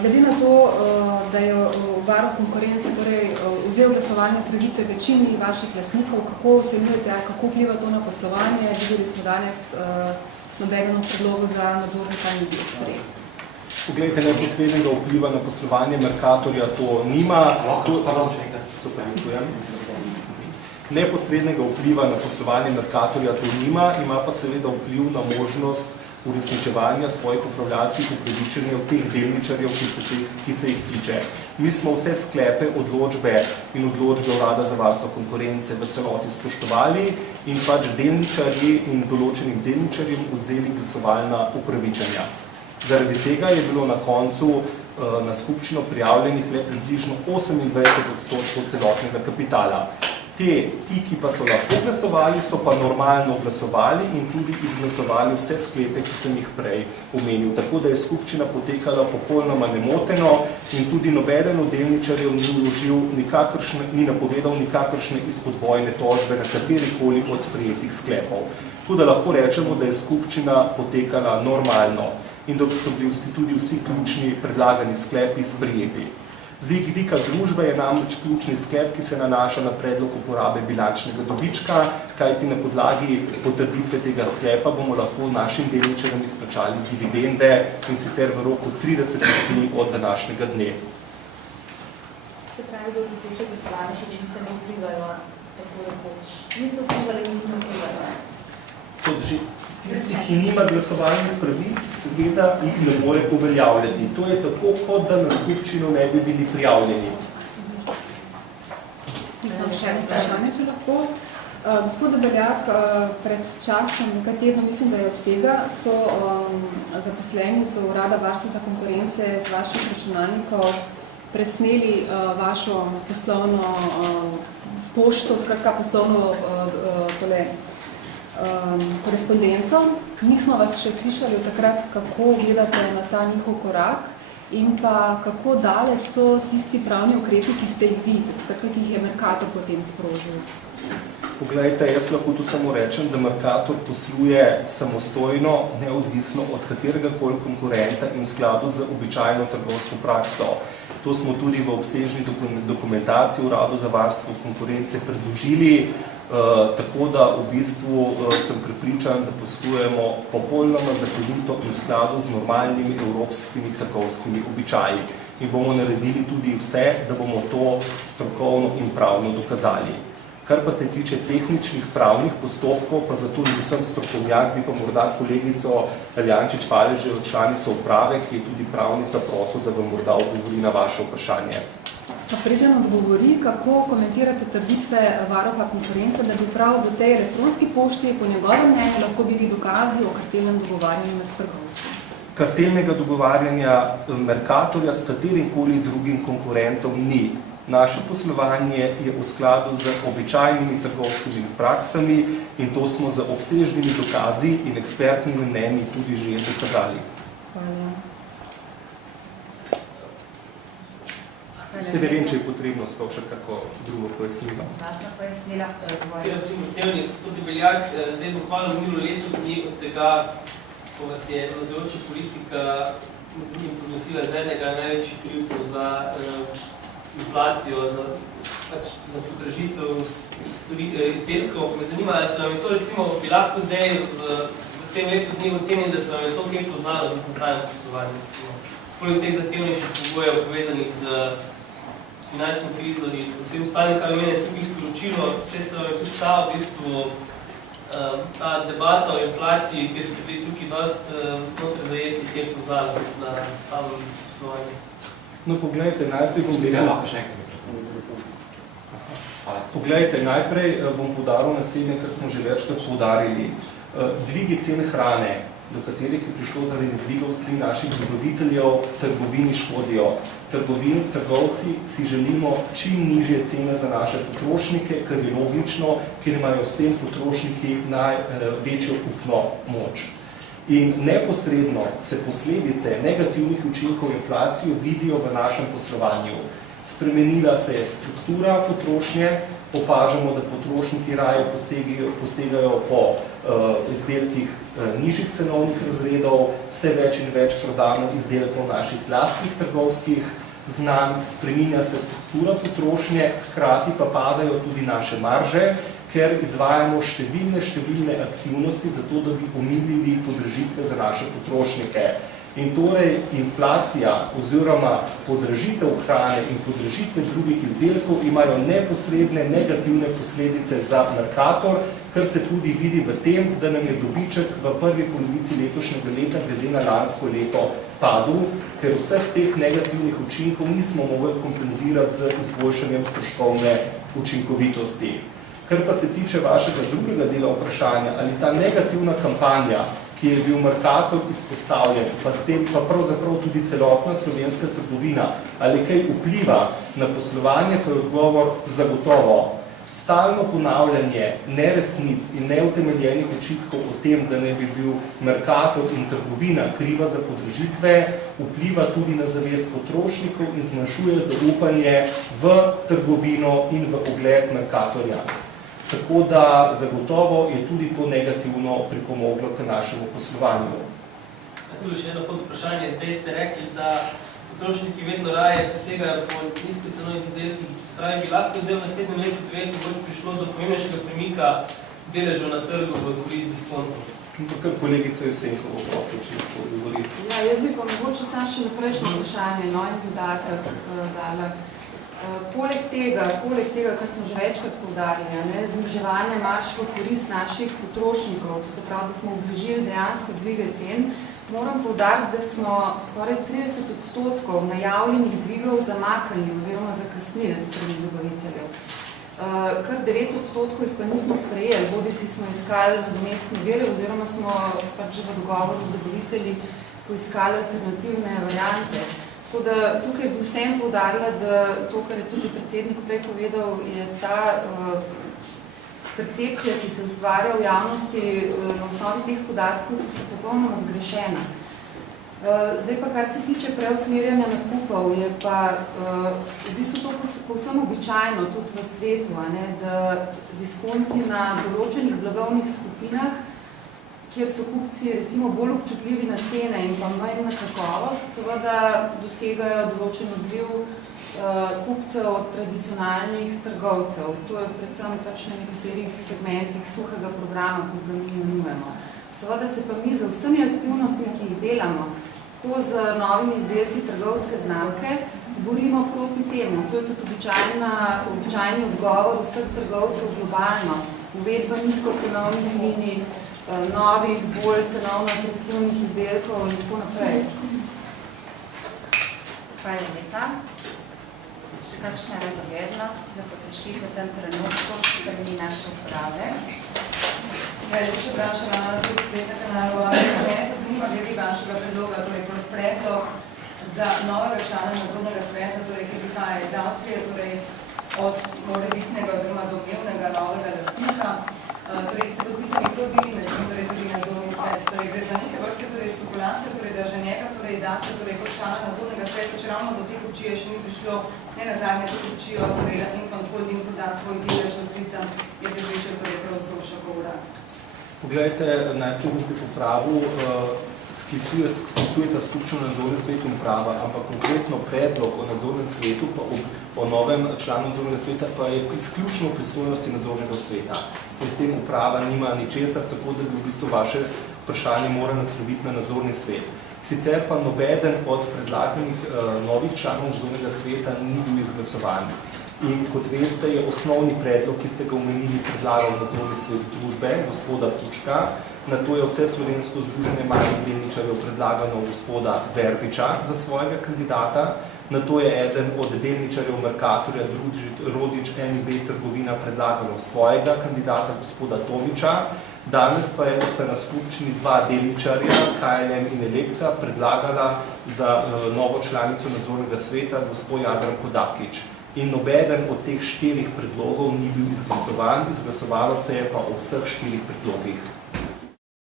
Glede na to, da je varuh konkurence vzel glasovalne pravice večini vaših lastnikov, kako ocenjujete, kako vpliva to na poslovanje? Videli smo danes nobenemu predlogu za nadzornika ni bil sprejet. Poglejte, neposrednega vpliva na poslovanje Mercatorja to nima. Neposrednega vpliva na poslovanje Mercatorja to nima, ima pa seveda vpliv na možnost uresničevanja svojih upravljalskih upravičenjev teh delničarjev, ki se jih tiče. Mi smo vse sklepe, odločbe in odločbe Urada za varstvo konkurence v celoti spoštovali in pač delničarji in določenim delničarjem vzeli glasovalna upravičenja. Zaradi tega je bilo na koncu na skupščino prijavljenih le približno 28% celotnega kapitala. Ti, ki pa so lahko glasovali, so pa normalno glasovali in tudi izglasovali vse sklepe, ki sem jih prej omenil. Tako da je skupščina potekala popolnoma nemoteno in tudi nobeden od delničarjev ni napovedal nikakršne izpodbojne tožbe na katerikoli od sprejetih sklepov. Tako da lahko rečemo, da je skupščina potekala normalno in da so bili tudi vsi ključni predlagani sklepi sprejeti. Z vidika družbe je namreč ključni sklep, ki se nanaša na predlog uporabe bilančnega dobička, kajti na podlagi potrditve tega sklepa bomo lahko našim delničarjem izplačali dividende in sicer v roku 30 dni od današnjega dne. Se pravi, da doseže glasovanje, če se ne vplivajo tako rekoč. Niso vplivali in ne vplivajo. Tisti, ki nima glasovalnih pravic, seveda jih ne more uveljavljati. To je tako, kot da na skupščino ne bi bili prijavljeni. Mislim, še eno vprašanje, če lahko. Gospod Debeljak, pred časom, nekaj tedno, mislim, da je od tega, so zaposleni z Urada varstva za konkurence z vaših računalnikov presneli vašo poslovno pošto, skratka poslovno korespondenco. Nismo vas še slišali od takrat, kako gledate na ta njihov korak in pa kako daleč so tisti pravni ukrepi, ki ste jih vi, ki jih je Mercator potem sprožil. Poglejte, jaz lahko tu samo rečem, da Mercator posluje samostojno, neodvisno od kateregakoli konkurenta in v skladu z običajno trgovsko prakso. To smo tudi v obsežni dokumentaciji Uradu za varstvo konkurence predložili, tako da v bistvu sem prepričan, da poslujemo popolnoma zakonito in v skladu z normalnimi evropskimi trgovskimi običaji. In bomo naredili tudi vse, da bomo to strokovno in pravno dokazali. Kar pa se tiče tehničnih pravnih postopkov, pa zato nisem strokovnjak, bi pa morda kolegico Aljančič-Faležev, članico uprave, ki je tudi pravnica, prosil, da vam morda odgovori na vaše vprašanje. Pa preden odgovori, kako komentirate trditve varuha konkurence, da bi prav v tej elektronski pošti po njegovem mnenju lahko bili dokazi o kartelnem dogovarjanju med trgovci? Kartelnega dogovarjanja Mercatorja s katerimkoli drugim konkurentom ni. Naše poslovanje je v skladu z običajnimi trgovskimi praksami in to smo z obsežnimi dokazi in ekspertnimi mnenji tudi že dokazali. Hvala. Se ne vem, če je potrebno sploh še kako drugo pojasnilo. Gospod Debeljak, zdaj bo hvala minilo leto dni od tega, ko vas je vladajoča politika proglasila za enega največjih krivcev za inflacijo, za podražitev izdelkov. Me zanima, ali se vam je to recimo bi lahko zdaj v tem letu dni ocenili, da se vam je to kaj poznalo za nazajno poslovanje. Poleg teh zahtevnejših pogojev povezanih z finančno krizo in vsem ostalim, kar meni je tukaj sporočilo, če se vam je tudi ta v bistvu ta debata o inflaciji, kjer ste bili tukaj dosti notri zajeti, kjer poznali na samem poslovanju. No, poglejte, najprej bom poudaril naslednje, kar smo že večkrat poudarili. Dvigi cen hrane, do katerih je prišlo zaradi dvigov strani naših dobaviteljev, trgovini škodijo. Trgovci si želimo čim nižje cene za naše potrošnike, kar je logično, ker imajo s tem potrošniki največjo kupno moč. In neposredno se posledice negativnih učinkov inflacije vidijo v našem poslovanju. Spremenila se je struktura potrošnje, opažamo, da potrošniki raje posegajo po izdelkih nižjih cenovnih razredov, vse več in več prodamo izdelkov naših lastnih trgovskih znanj, spreminja se struktura potrošnje, hkrati pa padajo tudi naše marže, ker izvajamo številne aktivnosti za to, da bi omilili podražitve za naše potrošnike. In torej inflacija oziroma podražitev hrane in podražitve drugih izdelkov imajo neposredne negativne posledice za Mercator, kar se tudi vidi v tem, da nam je dobiček v prvi polovici letošnjega leta glede na lansko leto padel, ker vseh teh negativnih učinkov nismo mogli kompenzirati z izboljšanjem stroškovne učinkovitosti. Kar pa se tiče vašega drugega dela vprašanja, ali ta negativna kampanja, ki je bil Mercator izpostavljen, pa s tem pa pravzaprav tudi celotna slovenska trgovina, ali kaj vpliva na poslovanje, pa je odgovor zagotovo. Stalno ponavljanje neresnic in neutemeljenih očitkov o tem, da ne bi bil Mercator in trgovina kriva za podražitve, vpliva tudi na zavest potrošnikov in zmanjšuje zaupanje v trgovino in v ugled Mercatorja. Tako da zagotovo je tudi to negativno pripomoglo k našemu poslovanju. Tu še eno podvprašanje. Zdaj ste rekli, da potrošniki vedno raje posegajo po nizkocenovnih izdelkih. Se pravi, bi lahko v naslednjem letu prišlo do pomembnejšega premika deležev na trgu v korist diskontov. Kar kolegico Jesenkovo prosil, če lahko odgovori. Ja, jaz bi pa mogoče samo še naprejšnje vprašanje, in dodatek dala. Poleg tega, kar smo že večkrat poudarili, zniževanje marž v korist naših potrošnikov, to se pravi, da smo obležili dejansko dvige cen, moram poudariti, da smo skoraj 30% najavljenih dvigov zamaknili oziroma zakasnili strani dobaviteljev. Kar 9% jih pa nismo sprejeli, bodisi smo iskali nadomestne vire oziroma smo pač v dogovoru z dobavitelji poiskali alternativne variante. Tako da tukaj bi vsem poudarila, da to, kar je tudi predsednik prej povedal, je ta percepcija, ki se ustvarja v javnosti na osnovi teh podatkov, so popolnoma zgrešena. Zdaj pa, kar se tiče preusmerjanja nakupov, je pa v bistvu to povsem običajno tudi v svetu, da diskonti na določenih blagovnih skupinah, kjer so kupci recimo bolj občutljivi na cene in pa manj na kakovost, seveda dosegajo določen odliv kupcev od tradicionalnih trgovcev. To je predvsem pač na nekaterih segmentih suhega programa, kot ga mi imenujemo. Seveda se pa mi za vsemi aktivnostmi, ki jih delamo, tako z novimi izdelki trgovske znamke, borimo proti temu. To je tudi običajni odgovor vseh trgovcev globalno. Uvedba nizkocenovnih linij, novih, bolj cenovno atraktivnih izdelkov in tako naprej. Hvala lepa. Še kakšna radovednost za potešitev v tem trenutku, ki ni naše uprave? Še vprašala na tudi sveta kanalu. Zanima glede vašega predloga, torej predlog za novega člana nadzornega sveta, torej, ki prihaja iz Avstrije, torej od morebitnega oziroma domnevnega novega lastnika. Torej, ste podpisani klubi, med njim torej tudi nadzorni svet. Torej, gre za neke vrste torej špekulacijo, torej, da že njega torej date torej, kot člana nadzornega sveta, če ravno do te kupčije še ni prišlo, ne nazadnje to kupčijo, torej, da Infant Holding poda svoj delež ostricam, je pripričal torej prav Sovšakov urad. Poglejte, najprej bi popravil, sklicuje ta skupščina nadzornem svetu uprava, ampak konkretno predlog o nadzornem svetu, pa o novem članu nadzornega sveta pa je izključno v pristojnosti nadzornega sveta. S tem uprava nima ničesar, tako da bi v bistvu vaše vprašanje mora nasloviti na nadzorni svet. Sicer pa nobeden od predlaganih novih članov nadzornega sveta ni bil izglasovan. In kot veste, je osnovni predlog, ki ste ga omenili, predlagal nadzorni svet družbe, gospoda Pučka. Na to je vse slovensko združenje malih delničarjev predlagano gospoda Verbiča za svojega kandidata. Na to je eden od delničarjev Mercatorja, Rodič NB trgovina, predlagano svojega kandidata, gospoda Tomiča. Danes pa sta na skupščini dva delničarja, KLM in Elektra, predlagala za novo članico nadzornega sveta, gospod Jadranko Dakič. In nobeden od teh 4 predlogov ni bil izglasovan, izglasovalo se je pa o vseh 4 predlogih.